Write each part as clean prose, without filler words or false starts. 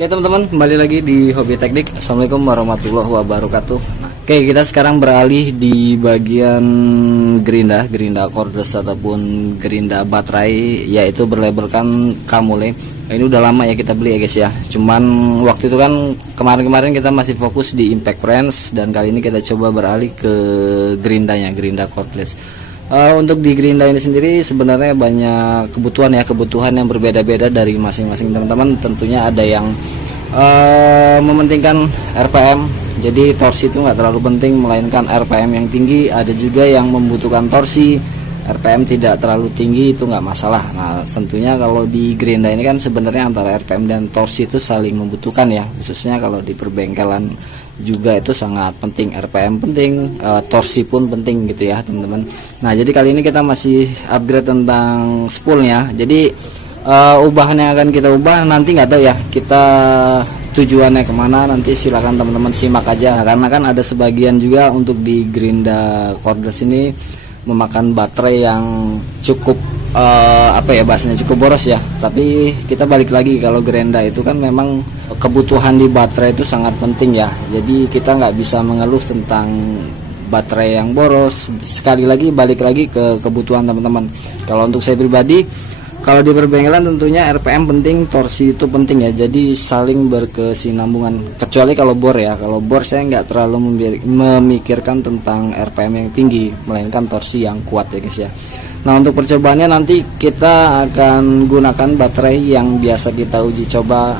Oke teman-teman, kembali lagi di Hobi Teknik. Assalamualaikum warahmatullahi wabarakatuh. Oke, kita sekarang beralih di bagian gerinda cordless ataupun gerinda baterai, yaitu berlabelkan Kamule. Ini udah lama ya kita beli ya guys ya. Cuman waktu itu kan kemarin kita masih fokus di Impact Friends, dan kali ini kita coba beralih ke gerinda cordless. Untuk di gerinda ini sendiri sebenarnya banyak kebutuhan yang berbeda-beda dari masing-masing teman-teman. Tentunya ada yang mementingkan RPM, jadi torsi itu nggak terlalu penting, melainkan RPM yang tinggi. Ada juga yang membutuhkan torsi, RPM tidak terlalu tinggi, itu nggak masalah. Nah tentunya kalau di gerinda ini kan sebenarnya antara RPM dan torsi itu saling membutuhkan ya, khususnya kalau di perbengkelan juga itu sangat penting. RPM penting, torsi pun penting gitu ya teman-teman. Nah jadi kali ini kita masih upgrade tentang spoolnya. Jadi ubahan yang akan kita ubah nanti nggak tahu ya kita tujuannya kemana, nanti silakan teman-teman simak aja. Nah, karena kan ada sebagian juga untuk di gerinda cordless ini memakan baterai yang cukup bahasanya cukup boros ya. Tapi kita balik lagi, kalau gerinda itu kan memang kebutuhan di baterai itu sangat penting ya. Jadi kita nggak bisa mengeluh tentang baterai yang boros. Sekali lagi balik lagi ke kebutuhan teman-teman. Kalau untuk saya pribadi, kalau di perbengkelan tentunya RPM penting, torsi itu penting ya. Jadi saling berkesinambungan. Kecuali kalau bor ya. Kalau bor saya nggak terlalu memikirkan tentang RPM yang tinggi, melainkan torsi yang kuat ya guys ya. Nah untuk percobaannya nanti kita akan gunakan baterai yang biasa kita uji coba,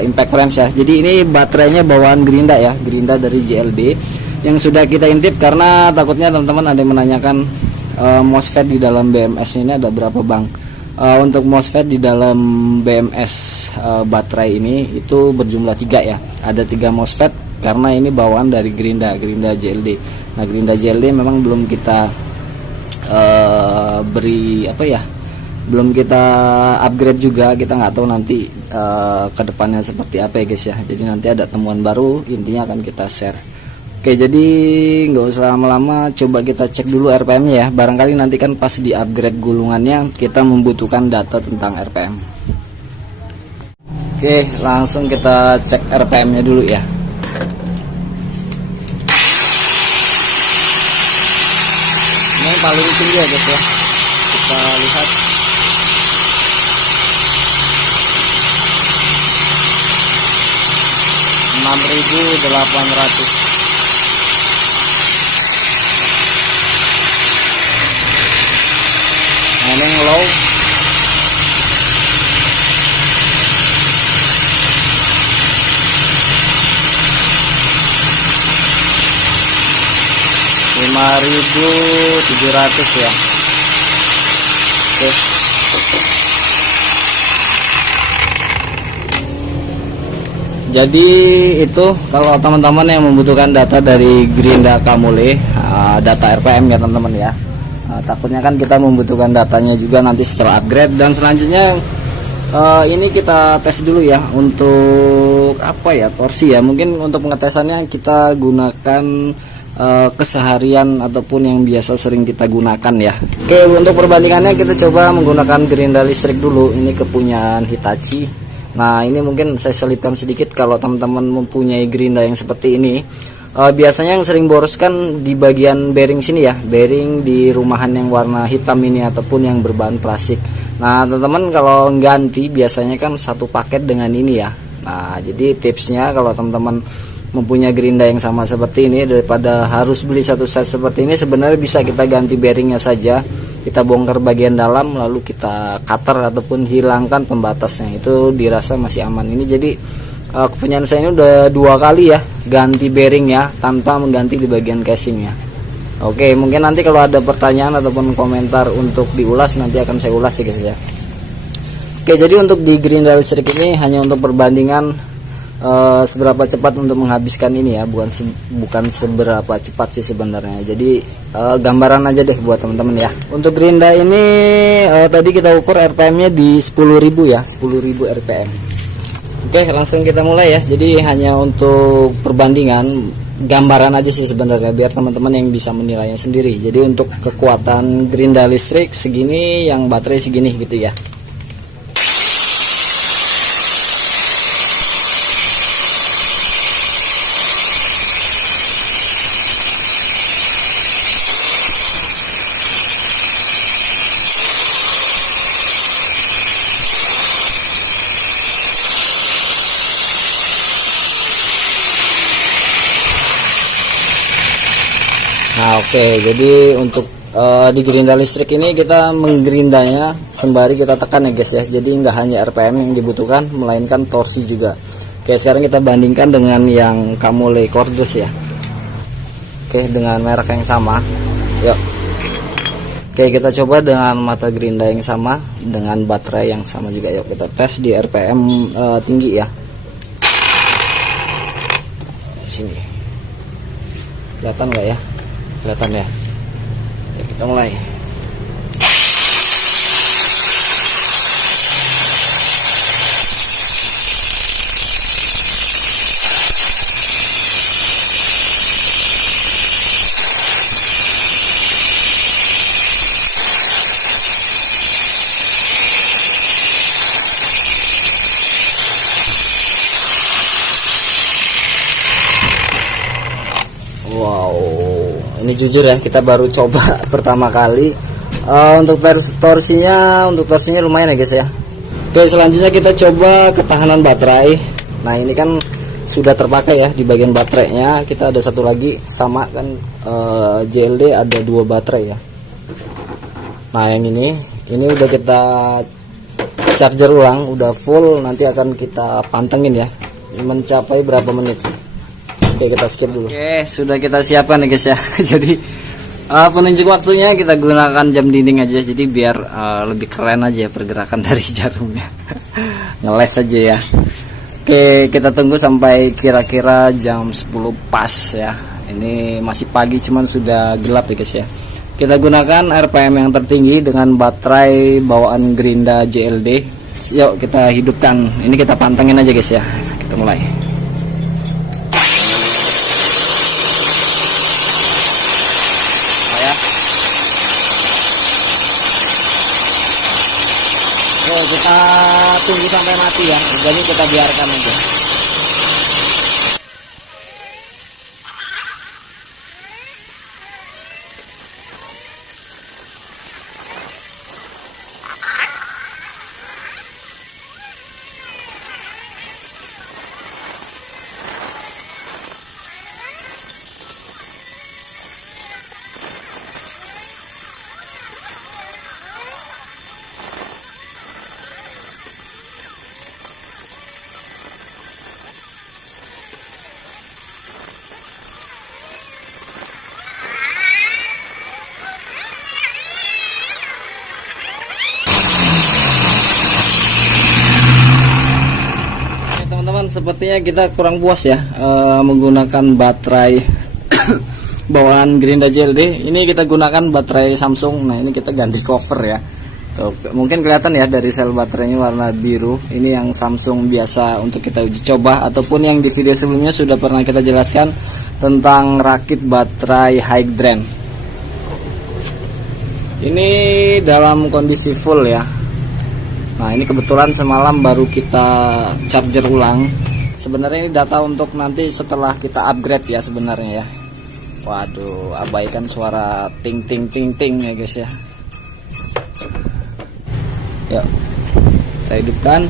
Impact Friends ya. Jadi ini baterainya bawaan gerinda ya, gerinda dari JLD yang sudah kita intip, karena takutnya teman-teman ada yang menanyakan MOSFET di dalam BMS ini ada berapa bang. Untuk MOSFET di dalam BMS baterai ini itu berjumlah 3 ya. Ada 3 MOSFET karena ini bawaan dari gerinda JLD. Nah gerinda JLD memang belum kita belum kita upgrade juga. Kita nggak tahu nanti kedepannya seperti apa ya guys ya. Jadi nanti ada temuan baru, intinya akan kita share. Oke, jadi nggak usah lama-lama, coba kita cek dulu RPM-nya ya. Barangkali nanti kan pas di upgrade gulungannya kita membutuhkan data tentang RPM. Oke, langsung kita cek RPM-nya dulu ya. Ini paling tinggi ya guys ya. Kita lihat. $6.800. Ini low. $5.700 ya. Oke. Jadi itu kalau teman-teman yang membutuhkan data dari gerinda Kamule, data RPM ya teman-teman ya. Takutnya kan kita membutuhkan datanya juga nanti setelah upgrade. Dan selanjutnya ini kita tes dulu ya untuk torsi ya. Mungkin untuk pengetesannya kita gunakan keseharian ataupun yang biasa sering kita gunakan ya. Oke, untuk perbandingannya kita coba menggunakan gerinda listrik dulu. Ini kepunyaan Hitachi. Nah ini mungkin saya selipkan sedikit, kalau teman-teman mempunyai gerinda yang seperti ini, biasanya yang sering boros kan di bagian bearing sini ya, bearing di rumahan yang warna hitam ini ataupun yang berbahan plastik. Nah teman-teman kalau ganti biasanya kan satu paket dengan ini ya. Nah jadi tipsnya kalau teman-teman mempunyai gerinda yang sama seperti ini, daripada harus beli satu set seperti ini, sebenarnya bisa kita ganti bearingnya saja. Kita bongkar bagian dalam lalu kita cutter ataupun hilangkan pembatasnya, itu dirasa masih aman. Ini jadi kepunyaan saya ini udah 2 kali ya ganti bearing ya tanpa mengganti di bagian casingnya. Oke, mungkin nanti kalau ada pertanyaan ataupun komentar untuk diulas nanti akan saya ulas ya guys ya. Oke, jadi untuk di gerinda listrik ini hanya untuk perbandingan seberapa cepat untuk menghabiskan ini ya, bukan seberapa cepat sih sebenarnya. Jadi gambaran aja deh buat teman-teman ya. Untuk gerinda ini tadi kita ukur RPM-nya di 10.000 ya, 10.000 RPM. Oke, langsung kita mulai ya. Jadi hanya untuk perbandingan, gambaran aja sih sebenarnya biar teman-teman yang bisa menilainya sendiri. Jadi untuk kekuatan gerinda listrik segini, yang baterai segini gitu ya. Nah, oke, jadi untuk di gerinda listrik ini kita menggerindanya sembari kita tekan ya guys ya. Jadi nggak hanya RPM yang dibutuhkan, melainkan torsi juga. Oke, sekarang kita bandingkan dengan yang Kamule cordless ya. Oke, dengan merek yang sama. Yuk. Oke, kita coba dengan mata gerinda yang sama, dengan baterai yang sama juga. Yuk kita tes di RPM tinggi ya. Di sini. Kelihatan nggak ya? Kelihatan ya. Ya, kita mulai. Wow, ini jujur ya, kita baru coba pertama kali. Untuk torsinya lumayan ya guys ya. Oke, selanjutnya kita coba ketahanan baterai. Nah, ini kan sudah terpakai ya di bagian baterainya. Kita ada satu lagi sama kan, JLD ada 2 baterai ya. Nah, yang ini udah kita charger ulang, udah full. Nanti akan kita pantengin ya, mencapai berapa menit. Oke, kita skip dulu. Oke, sudah kita siapkan ya guys ya. Jadi penunjuk waktunya kita gunakan jam dinding aja, jadi biar lebih keren aja pergerakan dari jarumnya. Ngeles aja ya. Oke, kita tunggu sampai kira-kira jam 10 pas ya. Ini masih pagi cuman sudah gelap ya guys ya. Kita gunakan RPM yang tertinggi dengan baterai bawaan Gerinda JLD. Yuk kita hidupkan. Ini kita pantengin aja guys ya. Kita mulai. Kita tunggu sampai mati ya, jadi kita biarkan aja. Sepertinya kita kurang puas ya menggunakan baterai bawaan Gerinda JLD. Ini kita gunakan baterai Samsung. Nah, ini kita ganti cover ya. Tuh, mungkin kelihatan ya dari sel baterainya warna biru. Ini yang Samsung biasa untuk kita uji coba, ataupun yang di video sebelumnya sudah pernah kita jelaskan tentang rakit baterai high drain. Ini dalam kondisi full ya. Nah, ini kebetulan semalam baru kita charger ulang. Sebenarnya ini data untuk nanti setelah kita upgrade ya sebenarnya ya. Waduh, abaikan suara ting ting ting ting ya guys ya. Yuk, kita hidupkan.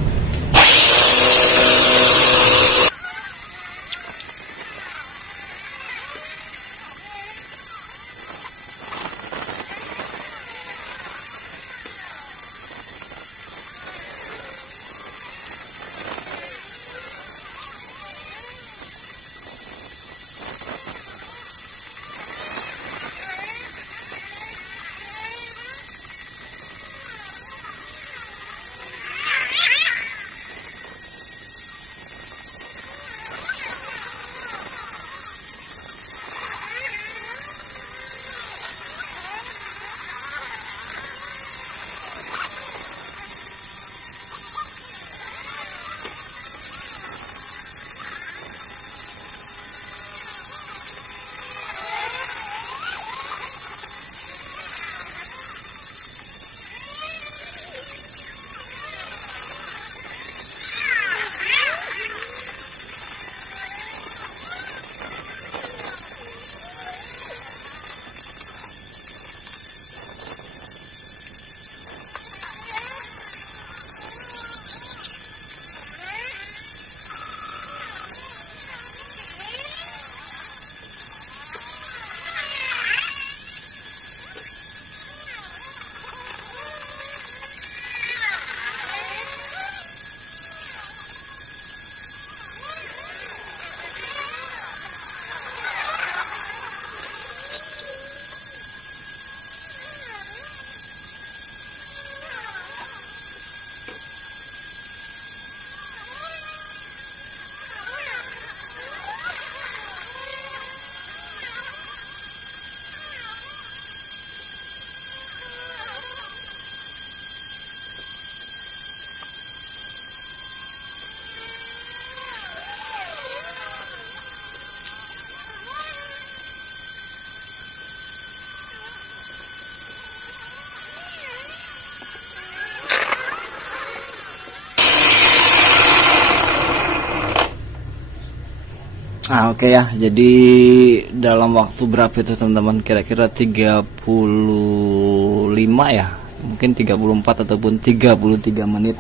Oke ya, jadi dalam waktu berapa itu teman-teman? Kira-kira 35 ya, mungkin 34 ataupun 33 menit.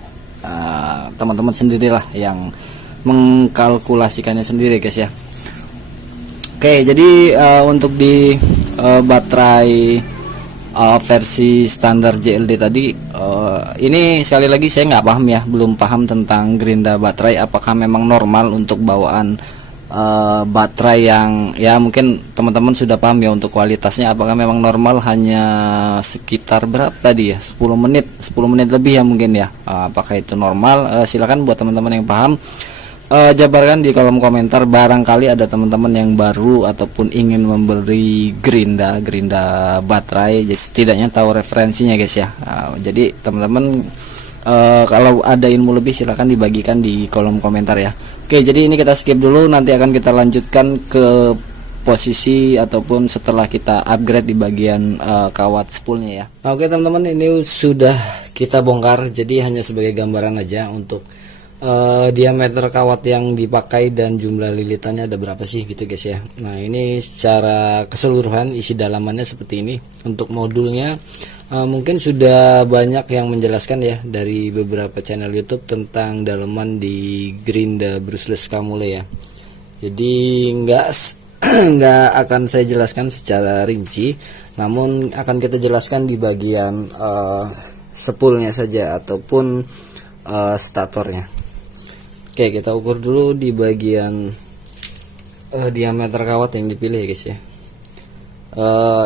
Teman-teman sendirilah yang mengkalkulasikannya sendiri guys ya. Oke, jadi untuk di baterai versi standar JLD tadi, ini sekali lagi saya nggak paham ya, belum paham tentang gerinda baterai. Apakah memang normal untuk bawaan baterai yang ya mungkin teman-teman sudah paham ya untuk kualitasnya, apakah memang normal hanya sekitar berapa tadi ya, 10 menit lebih ya mungkin ya. Apakah itu normal? Silakan buat teman-teman yang paham jabarkan di kolom komentar. Barangkali ada teman-teman yang baru ataupun ingin membeli gerinda baterai, jadi setidaknya tahu referensinya guys ya. Jadi teman-teman kalau ada ilmu lebih silahkan dibagikan di kolom komentar ya. Oke, jadi ini kita skip dulu, nanti akan kita lanjutkan ke posisi ataupun setelah kita upgrade di bagian kawat spoolnya ya. Oke teman-teman, ini sudah kita bongkar, jadi hanya sebagai gambaran aja untuk diameter kawat yang dipakai dan jumlah lilitannya ada berapa sih gitu guys ya. Nah ini secara keseluruhan isi dalamannya seperti ini. Untuk modulnya mungkin sudah banyak yang menjelaskan ya dari beberapa channel YouTube tentang dalaman di gerinda brushless Kamule ya. Jadi nggak akan saya jelaskan secara rinci, namun akan kita jelaskan di bagian spoolnya saja ataupun statornya. Oke, kita ukur dulu di bagian diameter kawat yang dipilih guys ya.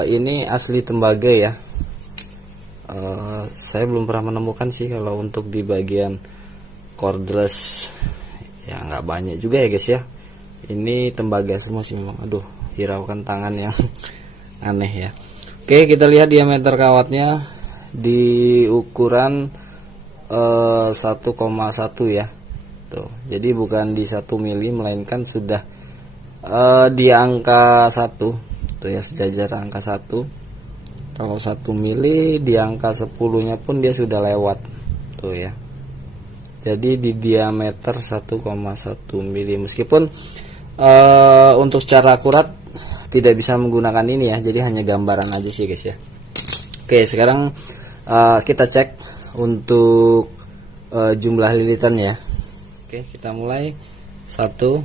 Ini asli tembaga ya. Saya belum pernah menemukan sih kalau untuk di bagian cordless ya, nggak banyak juga ya guys ya. Ini tembaga semua sih memang. Aduh, hiraukan tangan yang aneh ya. Oke, kita lihat diameter kawatnya di ukuran 1,1 ya. Tuh, jadi bukan di 1 mili melainkan sudah di angka 1 tuh ya, sejajar angka 1. Kalau 1 mili di angka 10-nya pun dia sudah lewat tuh ya. Jadi di diameter 1,1 mili, meskipun untuk secara akurat tidak bisa menggunakan ini ya, jadi hanya gambaran aja sih guys ya. Oke, sekarang kita cek untuk jumlah lilitannya. Oke, kita mulai. 1,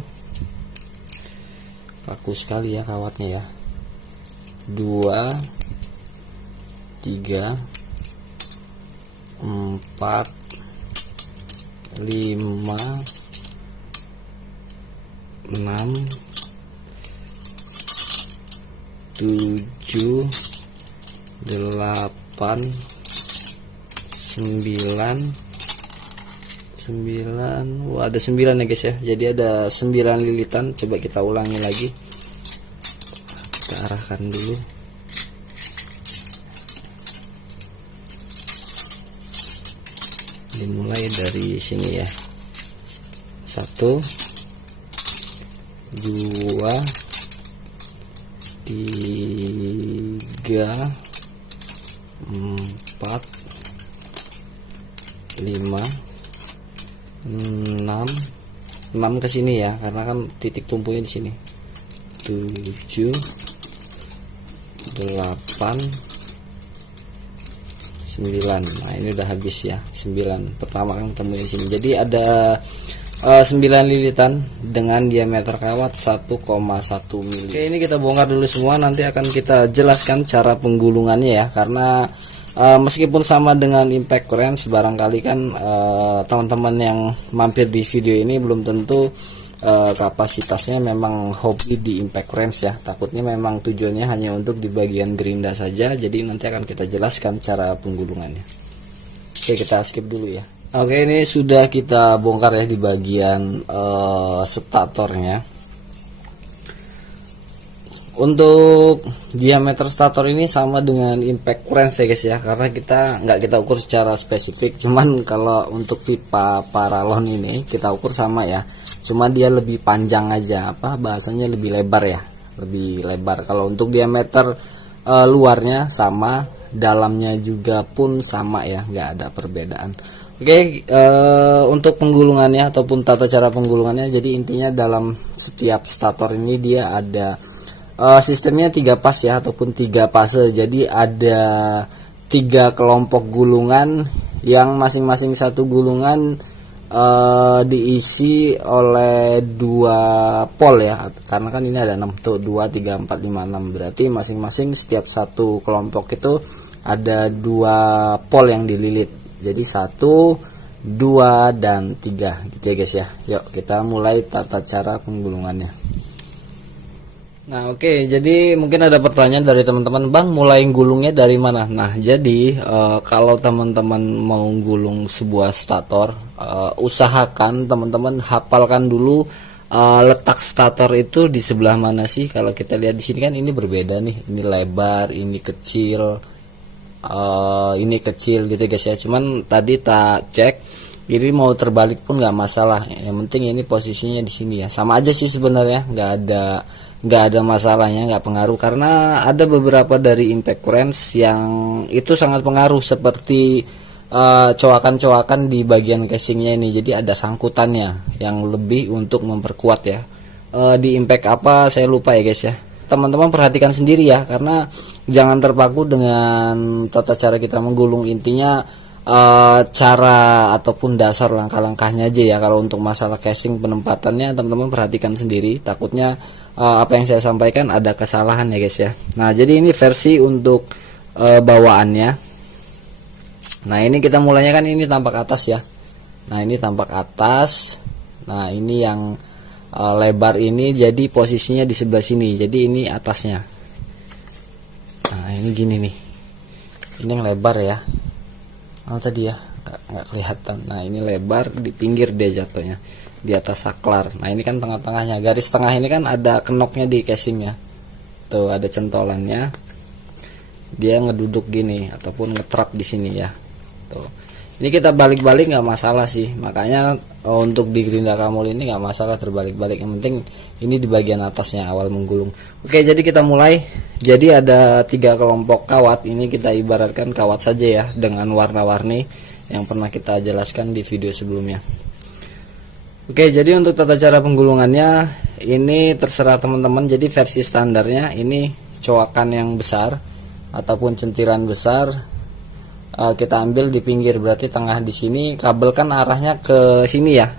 kaku sekali ya kawatnya ya. 2, 3, 4, 5, 6, 7, 8, 9. Wah, ada 9 ya guys ya. Jadi ada 9 lilitan. Coba kita ulangi lagi. Kita arahkan dulu. Dimulai dari sini ya. 1, 2, 3, 4, 5, 6 ke sini ya, karena kan titik tumpunya di sini. 7, 8, 9. Nah, ini udah habis ya. 9 pertama kan ketemu di sini. Jadi ada 9 lilitan dengan diameter kawat 1,1 mili. Oke, ini kita bongkar dulu semua, nanti akan kita jelaskan cara penggulungannya ya, karena meskipun sama dengan impact crank, barangkali kan teman-teman yang mampir di video ini belum tentu kapasitasnya memang hobi di impact crank ya. Takutnya memang tujuannya hanya untuk di bagian gerinda saja, jadi nanti akan kita jelaskan cara penggulungannya. Oke, kita skip dulu ya. Oke, ini sudah kita bongkar ya di bagian statornya. Untuk diameter stator ini sama dengan impact crank ya guys ya, karena nggak kita ukur secara spesifik. Cuman kalau untuk pipa paralon ini kita ukur sama ya, cuma dia lebih panjang aja, bahasanya lebih lebar ya, lebih lebar. Kalau untuk diameter luarnya sama, dalamnya juga pun sama ya, nggak ada perbedaan. Oke, untuk penggulungannya ataupun tata cara penggulungannya, jadi intinya dalam setiap stator ini dia ada sistemnya 3 pas ya, ataupun 3 fase. Jadi ada 3 kelompok gulungan yang masing-masing satu gulungan diisi oleh 2 pol ya, karena kan ini ada 6 tuh, 2 3 4 5 6, berarti masing-masing setiap satu kelompok itu ada 2 pol yang dililit. Jadi 1, 2 dan 3 gitu ya guys ya. Yuk kita mulai tata cara penggulungannya. Nah oke, jadi mungkin ada pertanyaan dari teman-teman, Bang, mulai gulungnya dari mana? Nah jadi kalau teman-teman mau gulung sebuah stator, usahakan teman-teman hafalkan dulu letak stator itu di sebelah mana sih. Kalau kita lihat di sini kan ini berbeda nih, ini lebar, ini kecil, ini kecil gitu guys ya. Cuman tadi tak cek, ini mau terbalik pun nggak masalah, yang penting ini posisinya di sini ya. Sama aja sih sebenarnya, nggak ada masalahnya, nggak pengaruh, karena ada beberapa dari impact clearance yang itu sangat pengaruh, seperti coakan-coakan di bagian casingnya ini. Jadi ada sangkutannya yang lebih untuk memperkuat ya. Di impact apa saya lupa ya guys ya. Teman-teman perhatikan sendiri ya, karena jangan terpaku dengan tata cara kita menggulung. Intinya cara ataupun dasar langkah-langkahnya aja ya. Kalau untuk masalah casing penempatannya teman-teman perhatikan sendiri, takutnya apa yang saya sampaikan ada kesalahan ya guys ya. Nah jadi ini versi untuk bawaannya. Nah ini kita mulainya kan ini tampak atas ya. Nah ini tampak atas. Nah ini yang lebar ini, jadi posisinya di sebelah sini, jadi ini atasnya. Nah ini gini nih, ini yang lebar ya. Tadi ya nggak kelihatan. Nah ini lebar, di pinggir dia jatuhnya, di atas saklar. Nah ini kan tengah-tengahnya, garis tengah ini kan ada kenoknya di casingnya, tuh ada centolannya, dia ngeduduk gini ataupun ngetrap di sini ya. Tuh ini kita balik-balik nggak masalah sih, makanya untuk di Gerinda Kamul ini nggak masalah terbalik-balik, yang penting ini di bagian atasnya awal menggulung. Oke, jadi kita mulai. Jadi ada 3 kelompok kawat, ini kita ibaratkan kawat saja ya, dengan warna-warni yang pernah kita jelaskan di video sebelumnya. Oke, jadi untuk tata cara penggulungannya ini terserah teman-teman. Jadi versi standarnya ini coakan yang besar ataupun centiran besar, kita ambil di pinggir, berarti tengah di sini. Kabel kan arahnya ke sini ya,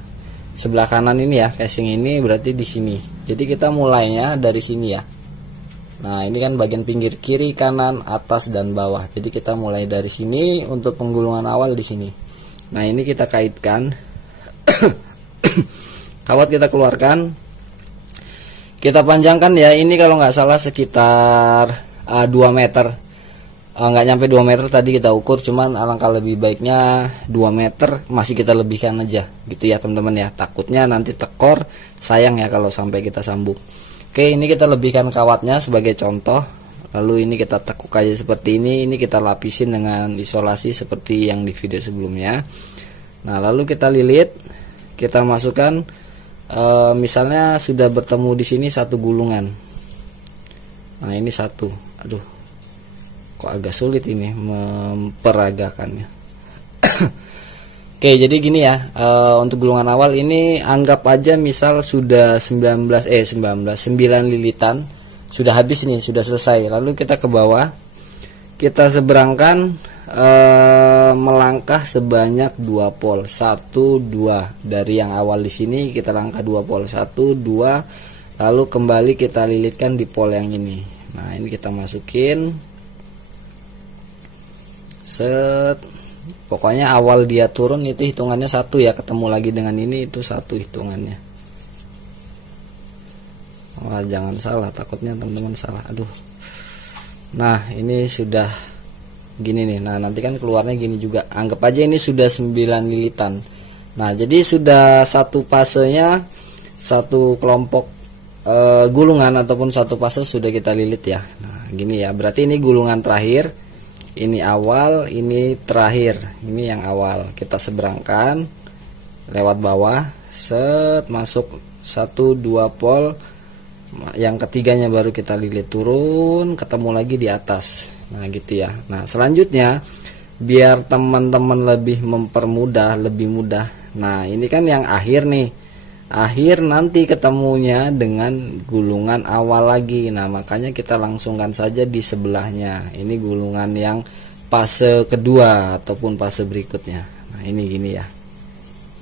sebelah kanan ini ya, casing ini berarti di sini. Jadi kita mulainya dari sini ya. Nah ini kan bagian pinggir, kiri, kanan, atas dan bawah. Jadi kita mulai dari sini untuk penggulungan awal di sini. Nah ini kita kaitkan, kawat kita keluarkan, kita panjangkan ya. Ini kalau nggak salah sekitar 2 meter. Nggak nyampe 2 meter tadi kita ukur, cuman alangkah lebih baiknya 2 meter masih kita lebihkan aja gitu ya teman-teman ya, takutnya nanti tekor, sayang ya kalau sampai kita sambung. Oke, ini kita lebihkan kawatnya sebagai contoh, lalu ini kita tekuk aja seperti ini kita lapisin dengan isolasi seperti yang di video sebelumnya. Nah lalu kita lilit, kita masukkan, misalnya sudah bertemu di sini satu gulungan. Nah ini satu, aduh kok agak sulit ini memperagakannya. Oke, jadi gini ya, untuk gulungan awal ini anggap aja misal sudah 9 lilitan sudah habis nih, sudah selesai. Lalu kita ke bawah, kita seberangkan, melangkah sebanyak 2 pol, 1 2 dari yang awal di sini kita langkah 2 pol, 1 2, lalu kembali kita lilitkan di pol yang ini. Nah ini kita masukin, set, pokoknya awal dia turun itu hitungannya 1 ya, ketemu lagi dengan ini itu 1 hitungannya. Wah jangan salah, takutnya teman-teman salah, aduh. Nah ini sudah gini nih. Nah nanti kan keluarnya gini juga, anggap aja ini sudah 9 lilitan. Nah jadi sudah satu fasenya, satu kelompok gulungan ataupun satu fase sudah kita lilit ya. Nah gini ya, berarti ini gulungan terakhir, ini awal, ini terakhir, ini yang awal. Kita seberangkan lewat bawah, set, masuk 1 2 pol, yang ketiganya baru kita lilit turun, ketemu lagi di atas. Nah gitu ya. Nah selanjutnya biar teman-teman lebih mempermudah, lebih mudah. Nah ini kan yang akhir nih, akhir nanti ketemunya dengan gulungan awal lagi. Nah makanya kita langsungkan saja di sebelahnya, ini gulungan yang fase kedua ataupun fase berikutnya. Nah ini gini ya.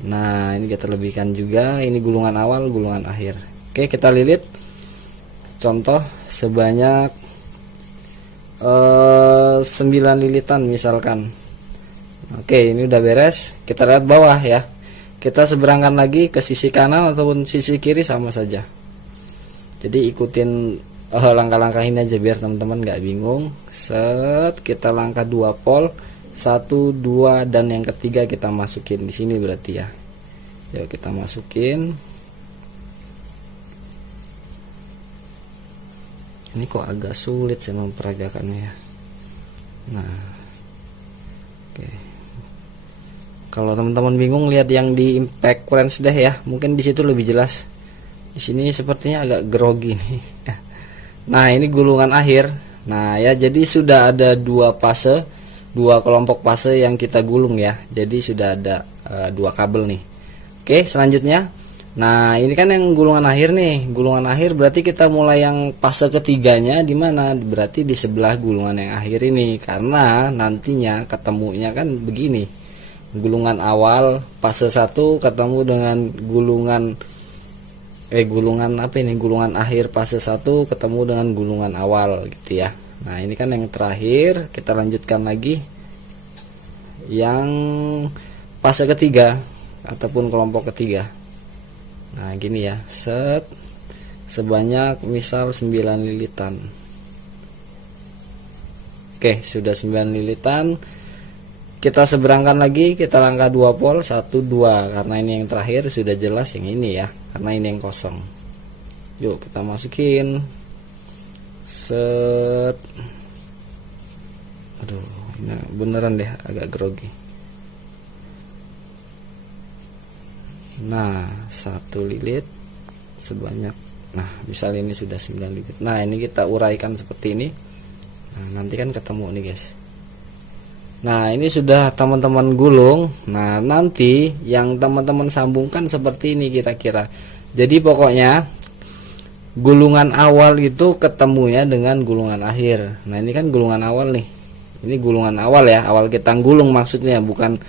Nah ini kita lebihkan juga, ini gulungan awal, gulungan akhir. Oke, kita lilit contoh sebanyak 9 lilitan misalkan. Oke, ini udah beres. Kita lihat bawah ya, kita seberangkan lagi ke sisi kanan ataupun sisi kiri sama saja. Jadi ikutin langkah-langkah ini aja biar teman-teman nggak bingung. Set, kita langkah 2 pol, 1 2 dan yang ketiga kita masukin di sini berarti ya. Yuk kita masukin. Ini kok agak sulit sih memperagakannya ya. Nah, oke. Kalau teman-teman bingung, lihat yang di impact quench deh ya. Mungkin di situ lebih jelas. Di sini sepertinya agak grogi nih. Nah, ini gulungan akhir. Nah, ya jadi sudah ada 2 fase, 2 kelompok fase yang kita gulung ya. Jadi sudah ada 2 kabel nih. Oke, selanjutnya. Nah ini kan yang gulungan akhir nih, gulungan akhir berarti kita mulai yang fase ketiganya di mana? Berarti di sebelah gulungan yang akhir ini, karena nantinya ketemunya kan begini, gulungan awal fase 1 ketemu dengan gulungan apa ini, gulungan akhir fase 1 ketemu dengan gulungan awal gitu ya. Nah ini kan yang terakhir, kita lanjutkan lagi yang fase ketiga ataupun kelompok ketiga. Nah gini ya, set, sebanyak misal 9 lilitan. Oke, sudah 9 lilitan. Kita seberangkan lagi, kita langkah 2 pol, 1 2, karena ini yang terakhir sudah jelas yang ini ya, karena ini yang kosong. Yuk kita masukin. Set. Aduh, ini beneran deh agak grogi. Nah 1 lilit sebanyak, nah misal ini sudah 9 lilit. Nah ini kita uraikan seperti ini. Nah nanti kan ketemu nih guys. Nah ini sudah teman-teman gulung. Nah nanti yang teman-teman sambungkan seperti ini kira-kira. Jadi pokoknya gulungan awal itu ketemunya dengan gulungan akhir. Nah ini kan gulungan awal nih, ini gulungan awal ya, awal kita gulung maksudnya, bukan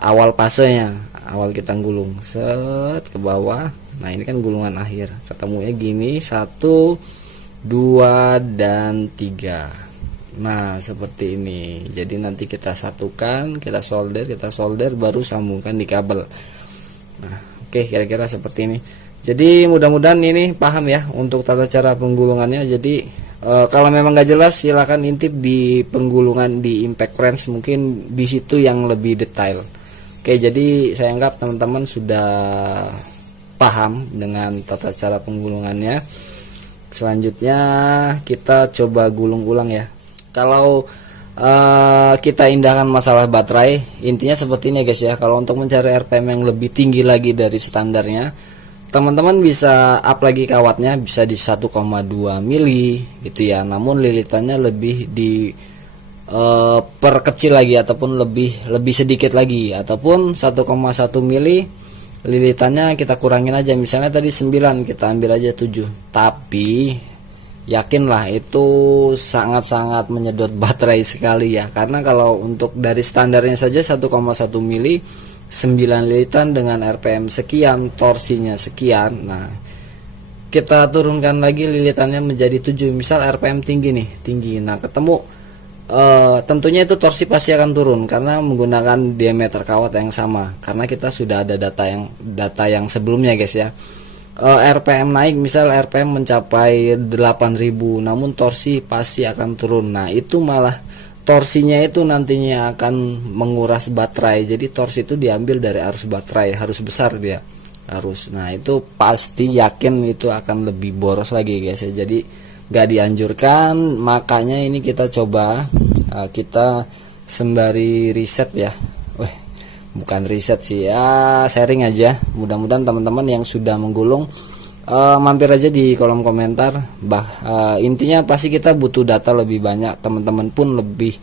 awal fasenya. Awal kita gulung, set ke bawah. Nah ini kan gulungan akhir, ketemunya gini, 1 2 dan 3. Nah seperti ini. Jadi nanti kita satukan, kita solder, baru sambungkan di kabel. Nah oke, kira-kira seperti ini. Jadi mudah-mudahan ini paham ya untuk tata cara penggulungannya. Jadi kalau memang nggak jelas silahkan intip di penggulungan di impact wrench, mungkin di situ yang lebih detail. Oke, jadi saya anggap teman-teman sudah paham dengan tata cara penggulungannya. Selanjutnya kita coba gulung ulang ya. Kalau kita indahkan masalah baterai, intinya seperti ini guys ya. Kalau untuk mencari RPM yang lebih tinggi lagi dari standarnya, teman-teman bisa up lagi kawatnya, bisa di 1,2 mili gitu ya. Namun lilitannya lebih di perkecil lagi ataupun lebih sedikit lagi, ataupun 1,1 mili lilitannya kita kurangin aja, misalnya tadi 9 kita ambil aja 7. Tapi yakinlah itu sangat-sangat menyedot baterai sekali ya, karena kalau untuk dari standarnya saja 1,1 mili 9 lilitan dengan RPM sekian, torsinya sekian. Nah kita turunkan lagi lilitannya menjadi 7, misal RPM tinggi nih, tinggi. Nah ketemu tentunya itu torsi pasti akan turun karena menggunakan diameter kawat yang sama, karena kita sudah ada data yang sebelumnya guys ya. RPM naik, misal RPM mencapai 8000, namun torsi pasti akan turun. Nah itu malah torsinya itu nantinya akan menguras baterai. Jadi torsi itu diambil dari arus baterai, harus besar dia arus. Nah itu pasti yakin itu akan lebih boros lagi guys ya. Jadi gak dianjurkan. Makanya ini kita coba kita sembari riset ya, bukan riset sih ya, sharing aja. Mudah-mudahan teman-teman yang sudah menggulung mampir aja di kolom komentar. Intinya pasti kita butuh data lebih banyak, teman-teman pun lebih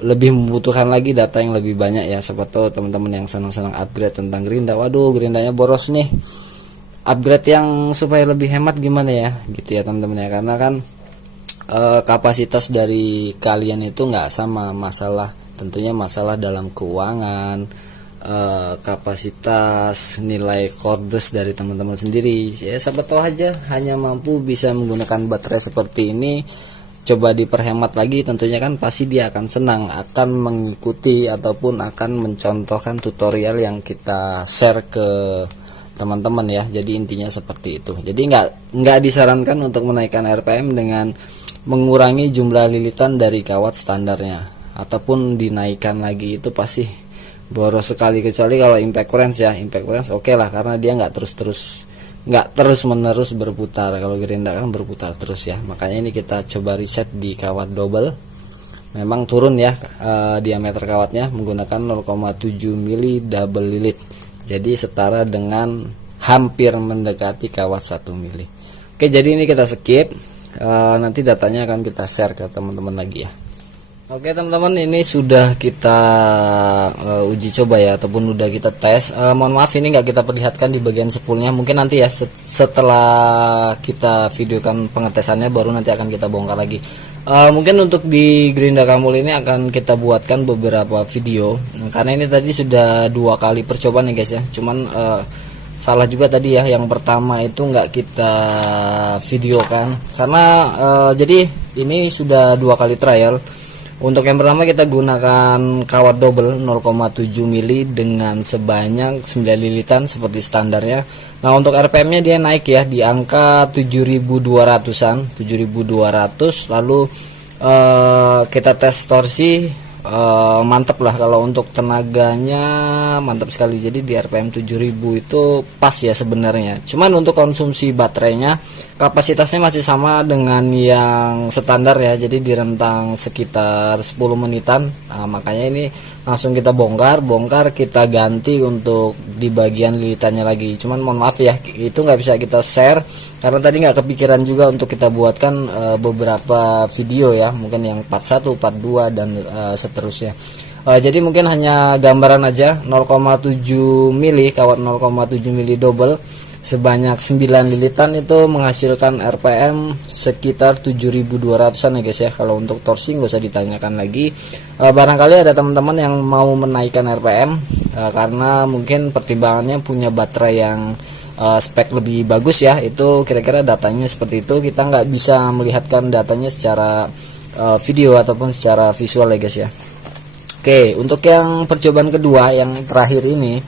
lebih membutuhkan lagi data yang lebih banyak ya. Siapa tahu teman-teman yang senang-senang upgrade tentang gerinda, waduh gerindanya boros nih, upgrade yang supaya lebih hemat gimana ya gitu ya teman-teman ya. Karena kan kapasitas dari kalian itu nggak sama, masalah tentunya masalah dalam keuangan, kapasitas nilai kordes dari teman-teman sendiri ya. Siapa tahu aja hanya mampu bisa menggunakan baterai seperti ini, coba diperhemat lagi, tentunya kan pasti dia akan senang, akan mengikuti ataupun akan mencontohkan tutorial yang kita share ke teman-teman ya. Jadi intinya seperti itu. Jadi nggak disarankan untuk menaikkan RPM dengan mengurangi jumlah lilitan dari kawat standarnya ataupun dinaikkan lagi, itu pasti boros sekali. Kecuali kalau impact currents ya, impact currents oke lah, karena dia nggak terus menerus berputar. Kalau gerinda kan berputar terus ya. Makanya ini kita coba reset di kawat double, memang turun ya diameter kawatnya menggunakan 0,7 mili double lilit, jadi setara dengan hampir mendekati kawat 1 mili. Oke, jadi ini kita skip, nanti datanya akan kita share ke teman-teman lagi ya. Oke teman-teman, ini sudah kita uji coba ya, ataupun udah kita tes. Mohon maaf ini nggak kita perlihatkan di bagian spoolnya, mungkin nanti ya setelah kita videokan pengetesannya baru nanti akan kita bongkar lagi. Mungkin untuk di gerinda Kamul ini akan kita buatkan beberapa video, karena ini tadi sudah 2 kali percobaan ya guys ya. Cuman salah juga tadi ya, yang pertama itu nggak kita videokan karena jadi ini sudah 2 kali trial. Untuk yang pertama kita gunakan kawat double 0,7 mili dengan sebanyak 9 lilitan seperti standarnya. Nah untuk RPM nya dia naik ya di angka 7200an, 7200. Lalu kita tes torsi, mantep lah. Kalau untuk tenaganya mantap sekali, jadi di RPM 7000 itu pas ya sebenarnya. Cuman untuk konsumsi baterainya kapasitasnya masih sama dengan yang standar ya, jadi di rentang sekitar 10 menitan. Nah, makanya ini langsung kita bongkar kita ganti untuk di bagian lilitannya lagi. Cuman mohon maaf ya, itu nggak bisa kita share karena tadi nggak kepikiran juga untuk kita buatkan beberapa video ya, mungkin yang part 1, part 2 dan seterusnya. Jadi mungkin hanya gambaran aja, 0,7 mili kawat 0,7 mili double sebanyak 9 lilitan itu menghasilkan RPM sekitar 7200an ya guys ya. Kalau untuk torsi nggak usah ditanyakan lagi. Barangkali ada teman-teman yang mau menaikkan RPM karena mungkin pertimbangannya punya baterai yang spek lebih bagus ya, itu kira-kira datanya seperti itu. Kita nggak bisa melihatkan datanya secara video ataupun secara visual ya guys ya. Oke, untuk yang percobaan kedua yang terakhir ini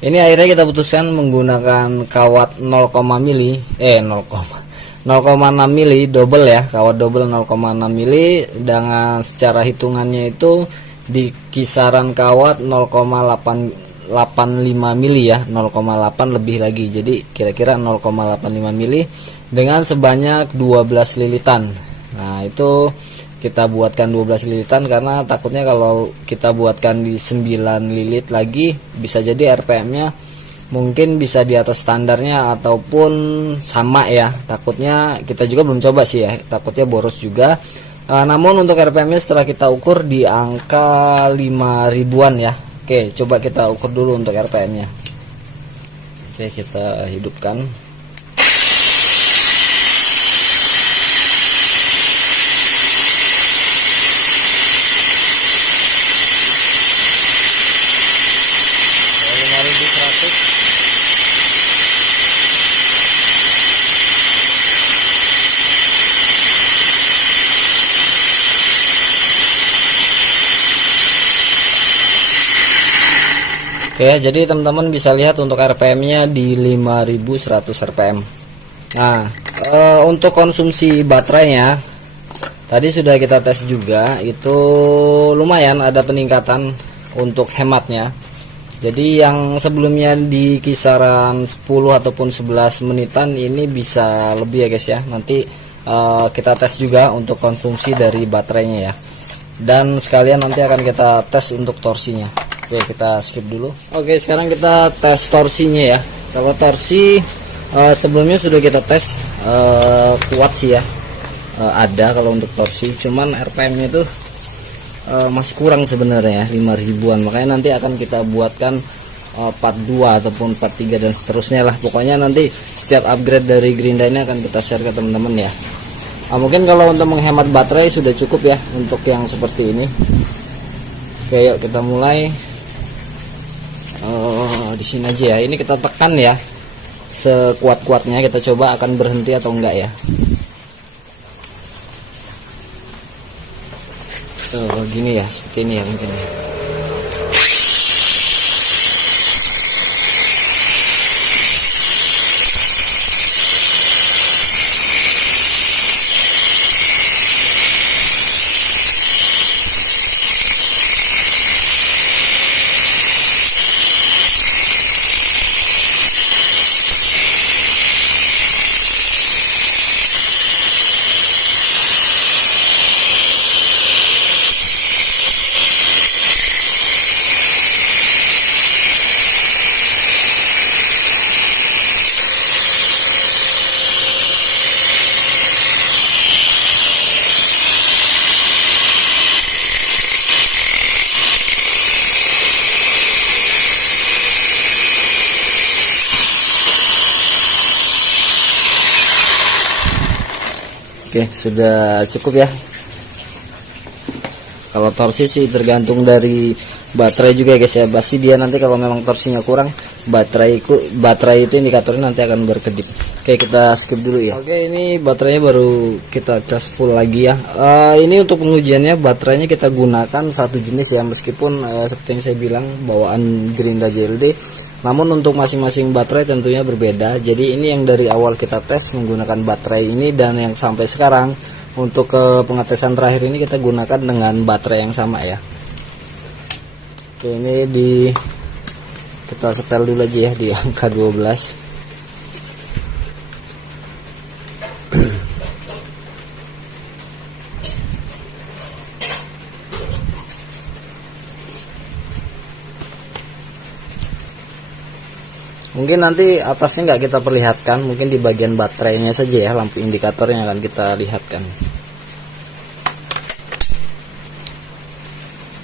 ini akhirnya kita putuskan menggunakan kawat 0,6 mili double ya, kawat double 0,6 mili dengan secara hitungannya itu di kisaran kawat 0,85 mili ya, 0,8 lebih lagi, jadi kira-kira 0,85 mili dengan sebanyak 12 lilitan. Nah itu kita buatkan 12 lilitan karena takutnya kalau kita buatkan di 9 lilit lagi bisa jadi RPM nya mungkin bisa di atas standarnya ataupun sama ya. Takutnya, kita juga belum coba sih ya, takutnya boros juga. Namun untuk RPM nya setelah kita ukur di angka 5000-an ya. Oke, coba kita ukur dulu untuk RPM nya. Oke, kita hidupkan. Oke ya, jadi teman-teman bisa lihat untuk RPM nya di 5100 RPM. Nah untuk konsumsi baterainya tadi sudah kita tes juga, itu lumayan ada peningkatan untuk hematnya. Jadi yang sebelumnya di kisaran 10 ataupun 11 menitan ini bisa lebih ya guys ya. Nanti kita tes juga untuk konsumsi dari baterainya ya, dan sekalian nanti akan kita tes untuk torsinya. Oke, kita skip dulu. Oke, sekarang kita tes torsinya ya. Kalau torsi sebelumnya sudah kita tes kuat sih ya, ada kalau untuk torsi, cuman RPM-nya itu masih kurang sebenarnya 5 ribuan, makanya nanti akan kita buatkan part 2 ataupun part 3 dan seterusnya lah. Pokoknya nanti setiap upgrade dari Gerinda ini akan kita share ke teman-teman ya. Mungkin kalau untuk menghemat baterai sudah cukup ya untuk yang seperti ini. Oke, yuk kita mulai. Di sini aja ya, ini kita tekan ya sekuat-kuatnya, kita coba akan berhenti atau enggak ya. Gini ya, seperti ini ya mungkin ya. Oke, sudah cukup ya. Kalau torsi sih tergantung dari baterai juga ya guys ya. Pasti dia nanti kalau memang torsinya kurang, baterai itu indikatornya nanti akan berkedip. Oke, kita skip dulu ya. Oke, ini baterainya baru kita cas full lagi ya. Ini untuk pengujiannya baterainya kita gunakan satu jenis ya, meskipun seperti yang saya bilang bawaan Gerinda JLD. Namun untuk masing-masing baterai tentunya berbeda. Jadi ini yang dari awal kita tes menggunakan baterai ini, dan yang sampai sekarang untuk ke pengetesan terakhir ini kita gunakan dengan baterai yang sama ya. Oke, ini kita setel dulu aja ya di angka 12. Mungkin nanti atasnya nggak kita perlihatkan, mungkin di bagian baterainya saja ya, lampu indikatornya akan kita lihatkan.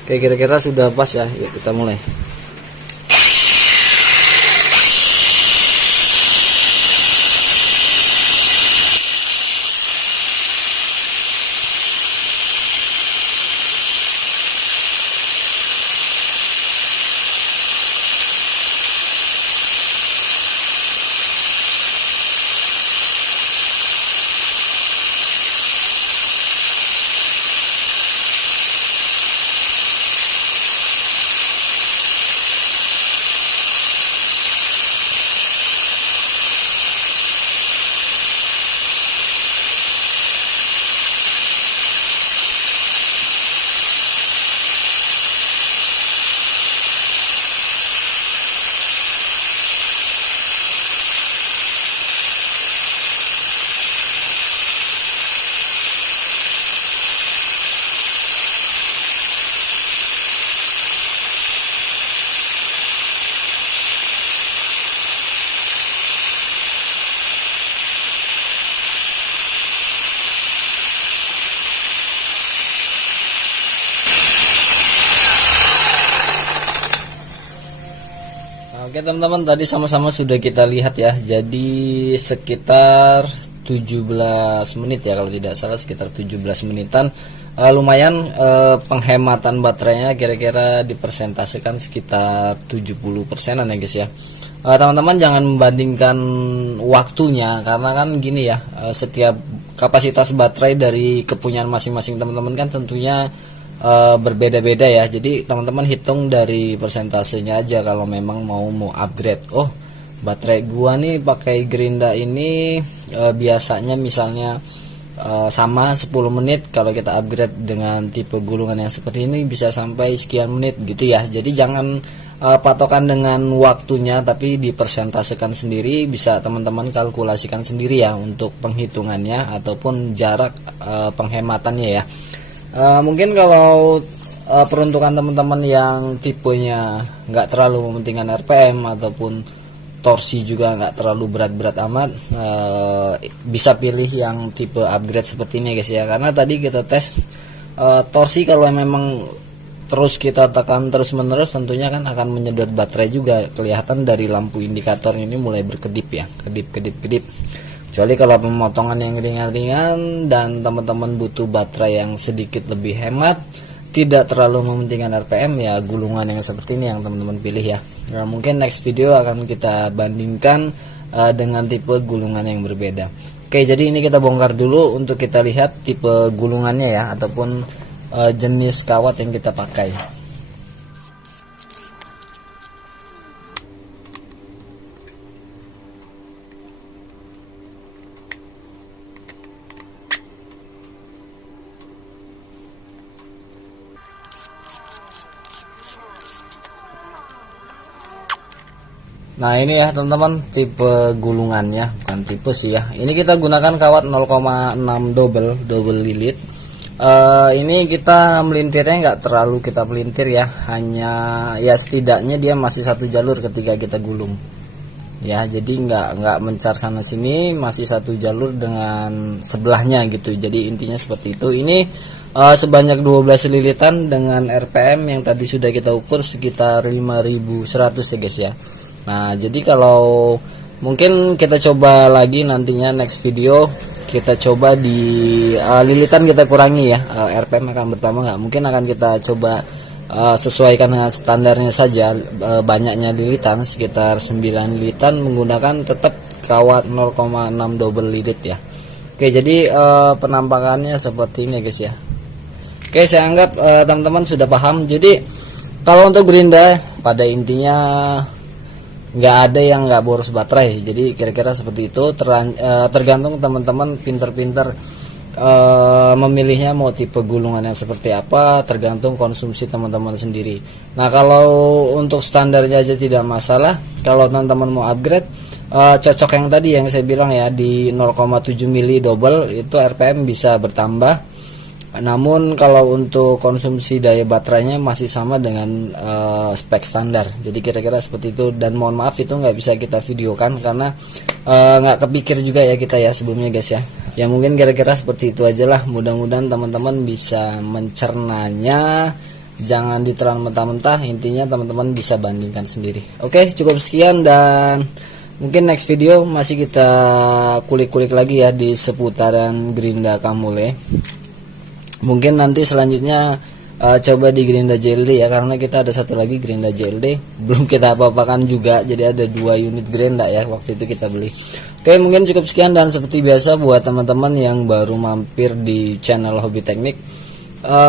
Oke, kira-kira sudah pas ya. Yuk kita mulai. Oke teman-teman, tadi sama-sama sudah kita lihat ya. Jadi sekitar 17 menit ya kalau tidak salah, sekitar 17 menitan. Lumayan penghematan baterainya kira-kira dipersentasekan sekitar 70%an ya guys ya. Teman-teman jangan membandingkan waktunya, karena kan gini ya, setiap kapasitas baterai dari kepunyaan masing-masing teman-teman kan tentunya berbeda-beda ya. Jadi teman-teman hitung dari persentasenya aja kalau memang mau upgrade. Oh, baterai gua nih pakai Gerinda ini biasanya misalnya sama 10 menit, kalau kita upgrade dengan tipe gulungan yang seperti ini bisa sampai sekian menit gitu ya. Jadi jangan patokan dengan waktunya, tapi dipersentasekan sendiri, bisa teman-teman kalkulasikan sendiri ya untuk penghitungannya ataupun jarak penghematannya ya. Mungkin kalau peruntukan teman-teman yang tipenya nggak terlalu mementingkan RPM ataupun torsi juga nggak terlalu berat-berat amat, bisa pilih yang tipe upgrade seperti ini guys ya. Karena tadi kita tes torsi kalau memang terus kita tekan terus menerus tentunya kan akan menyedot baterai juga. Kelihatan dari lampu indikator ini mulai berkedip ya, kedip. Kecuali kalau pemotongan yang ringan-ringan dan teman-teman butuh baterai yang sedikit lebih hemat, tidak terlalu mementingkan RPM, ya gulungan yang seperti ini yang teman-teman pilih ya. Nah, mungkin next video akan kita bandingkan dengan tipe gulungan yang berbeda. Oke, jadi ini kita bongkar dulu untuk kita lihat tipe gulungannya ya, ataupun jenis kawat yang kita pakai. Nah ini ya teman-teman tipe gulungannya, bukan tipe sih ya. Ini kita gunakan kawat 0,6 double lilit. Ini kita melintirnya nggak terlalu kita pelintir ya, hanya ya setidaknya dia masih satu jalur ketika kita gulung. Ya jadi nggak mencar sana sini, masih satu jalur dengan sebelahnya gitu. Jadi intinya seperti itu. Ini sebanyak 12 lilitan dengan RPM yang tadi sudah kita ukur sekitar 5100 ya guys ya. Nah jadi kalau mungkin kita coba lagi nantinya next video, kita coba di lilitan kita kurangi ya, RPM akan bertambah nggak, mungkin akan kita coba sesuaikan dengan standarnya saja, banyaknya lilitan sekitar 9 lilitan menggunakan tetap kawat 0,6 double lilit ya. Oke jadi penampakannya seperti ini guys ya. Oke saya anggap teman-teman sudah paham. Jadi kalau untuk gerinda pada intinya nggak ada yang nggak boros baterai, jadi kira-kira seperti itu. Tergantung teman-teman pinter-pinter memilihnya mau tipe gulungan yang seperti apa, tergantung konsumsi teman-teman sendiri. Nah kalau untuk standarnya aja tidak masalah. Kalau teman-teman mau upgrade, cocok yang tadi yang saya bilang ya, di 0,7 mili double itu RPM bisa bertambah. Namun kalau untuk konsumsi daya baterainya masih sama dengan spek standar. Jadi kira-kira seperti itu. Dan mohon maaf itu nggak bisa kita videokan karena nggak kepikir juga ya kita ya sebelumnya guys ya. Ya mungkin kira-kira seperti itu aja lah. Mudah-mudahan teman-teman bisa mencernanya. Jangan ditelan mentah-mentah. Intinya teman-teman bisa bandingkan sendiri. Oke cukup sekian, dan mungkin next video masih kita kulik-kulik lagi ya di seputaran Gerinda Kamule. Mungkin nanti selanjutnya coba di Gerinda JLD ya, karena kita ada satu lagi Gerinda JLD belum kita apa-apakan juga. Jadi ada 2 unit Gerinda ya, waktu itu kita beli. Oke mungkin cukup sekian, dan seperti biasa buat teman-teman yang baru mampir di channel Hobi Teknik,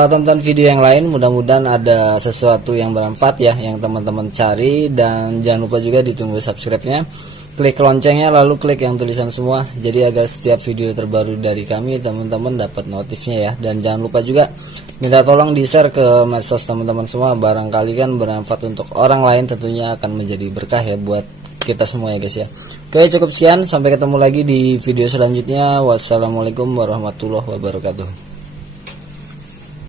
tonton video yang lain, mudah-mudahan ada sesuatu yang bermanfaat ya yang teman-teman cari. Dan jangan lupa juga ditunggu subscribe-nya, klik loncengnya, lalu klik yang tulisan semua, jadi agar setiap video terbaru dari kami teman-teman dapat notifnya ya. Dan jangan lupa juga minta tolong di share ke medsos teman-teman semua, barangkali kan bermanfaat untuk orang lain, tentunya akan menjadi berkah ya buat kita semua ya guys ya. Oke cukup sekian, sampai ketemu lagi di video selanjutnya. Wassalamualaikum warahmatullahi wabarakatuh.